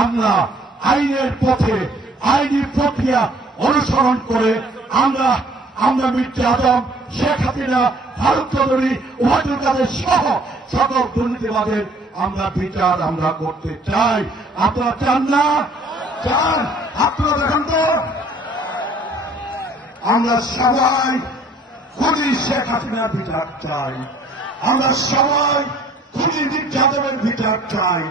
আমরা আইনের পথে আইনি প্রক্রিয়া অনুসরণ করে আমরা মির্জা আজম, শেখ হাসিনা, ফারুক চৌধুরী, ওবায়দুল কাদের সহ সকল দুর্নীতিবাদের আমরা বিচার আমরা করতে চাই। আপনারা চান না? চান? আপনারা দেখেন তো, আমরা সবাই খুনি শেখ হাসিনার বিচার চাই, আমরা সবাই খুনি মির্জা আজমের বিচার চাই,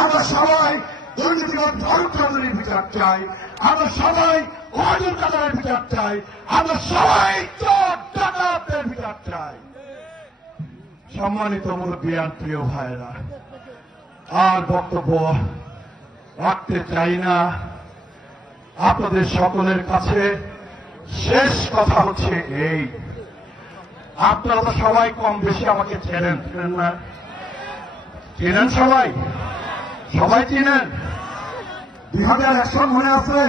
আমরা সবাই দুর্নীতিবাদ ফারুক চৌধুরীর বিচার চাই, আমরা সবাই ওবায়দুল কাদেরের বিচার চাই, আমরা সবাই চোর ডাকাতদের বিচার চাই। সম্মানিত মুরব্বিয়ান, প্রিয় ভাইরা, আর বক্তব্য রাখতে চাই না। আপনাদের সকলের কাছে শেষ কথা হচ্ছে এই, আপনারা তো সবাই কম বেশি আমাকে চেনেন না? চেনেন সবাই? সবাই চিনেন? 2001 সন মনে আছে?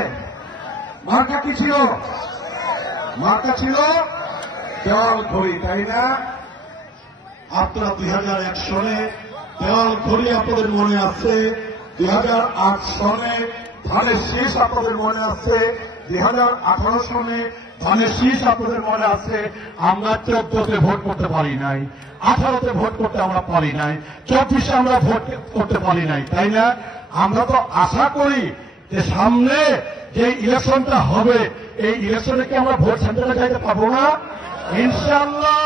মার্কা কি ছিল? মার্কা ছিল দেওয়াল ঘড়ি, তাই না? আপনারা 2001 সনে দেওয়াল ঘড়ি আপনাদের মনে আছে, 2008 সনে ধানের শীষ আপনাদের মনে আছে, 2018 সনে ধানের শীষ আপনাদের মনে আছে। আমরা 14তে ভোট করতে পারি নাই, 18তে ভোট করতে আমরা পারি নাই, 24-এ আমরা ভোট করতে পারি নাই, তাই না? আমরা তো আশা করি যে সামনে যে ইলেকশনটা হবে, এই ইলেকশনে কি আমরা ভোট সেন্টারে যাইতে পারবো না? ইনশাআল্লাহ।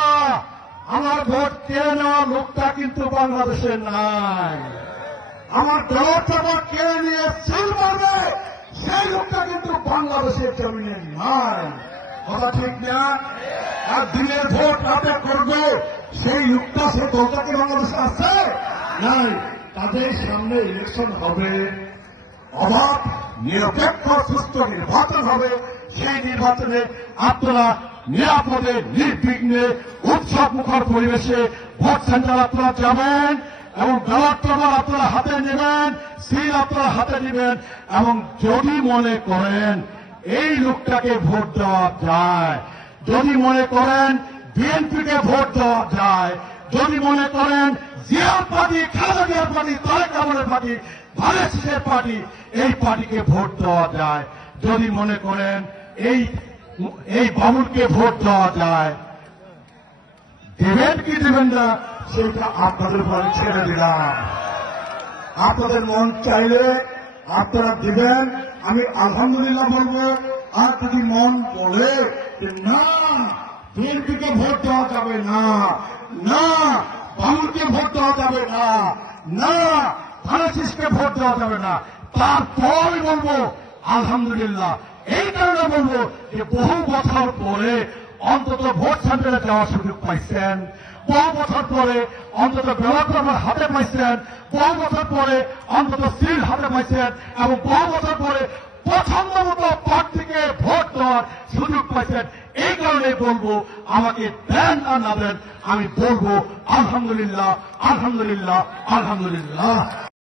আমার ভোট কেড়ে নেওয়া লোকটা কিন্তু বাংলাদেশে নাই। আমার দলটা কেড়ে নিয়ে সিল মারবে সেই লোকটা কিন্তু বাংলাদেশের জমিনে নাই। কথা ঠিক না? আর দিনের ভোট রাতে করবে সেই লোকটা, সেই দলটা কি বাংলাদেশে আছে? নাই। তাদের সামনে ইলেকশন হবে, অবাধ নিরপেক্ষ সুস্থ নির্বাচন হবে। সেই নির্বাচনে আপনারা নিরাপদে নির্বিঘ্নে উৎসব মুখর পরিবেশে ভোট সেন্টার আপনারা যাবেন এবং ব্যালট পেপার আপনারা হাতে নেবেন, সিল আপনারা হাতে নেবেন এবং যদি মনে করেন এই লোকটাকে ভোট দেওয়া যায়, যদি মনে করেন বিএনপিকে ভোট দেওয়া যায়, যদি মনে করেন জিয়ার পার্টি, খালেদা জিয়ার পার্টি, তারেক রহমানের পার্টি, ধানের শীষের পার্টি, এই পার্টিকে ভোট দেওয়া যায়, যদি মনে করেন এই বাবুলকে ভোট দেওয়া যায়, দেবেন কি দেবেন না সেটা আপনাদের উপরে ছেড়ে দিলাম। আপনাদের মন চাইলে আপনারা দিবেন, আমি আলহামদুলিল্লাহ বলবো। আর যদি মন বলে যে না বিএনপিকে ভোট দেওয়া যাবে না, না বাবুলকে ভোট দেওয়া যাবে না, না ধানের শীষকে ভোট দেওয়া যাবে না, তারপর আমি বলবো আলহামদুলিল্লাহ। এই কারণে বলবো যে বহু বছর পরে অন্তত ভোট সেন্টারে যাওয়ার সুযোগ পাইছেন, বহু বছর পরে অন্তত ব্যালট পেপার হাতে পাইছেন, বহু বছর পরে অন্তত সিল হাতে পাইছেন এবং বহু বছর পরে পছন্দ মতো প্রার্থীকে ভোট দেওয়ার সুযোগ পাইছেন। এই কারণে বলবো আমাকে দেন আর না দেন, আমি বলবো আলহামদুলিল্লাহ, আলহামদুলিল্লাহ, আলহামদুলিল্লাহ।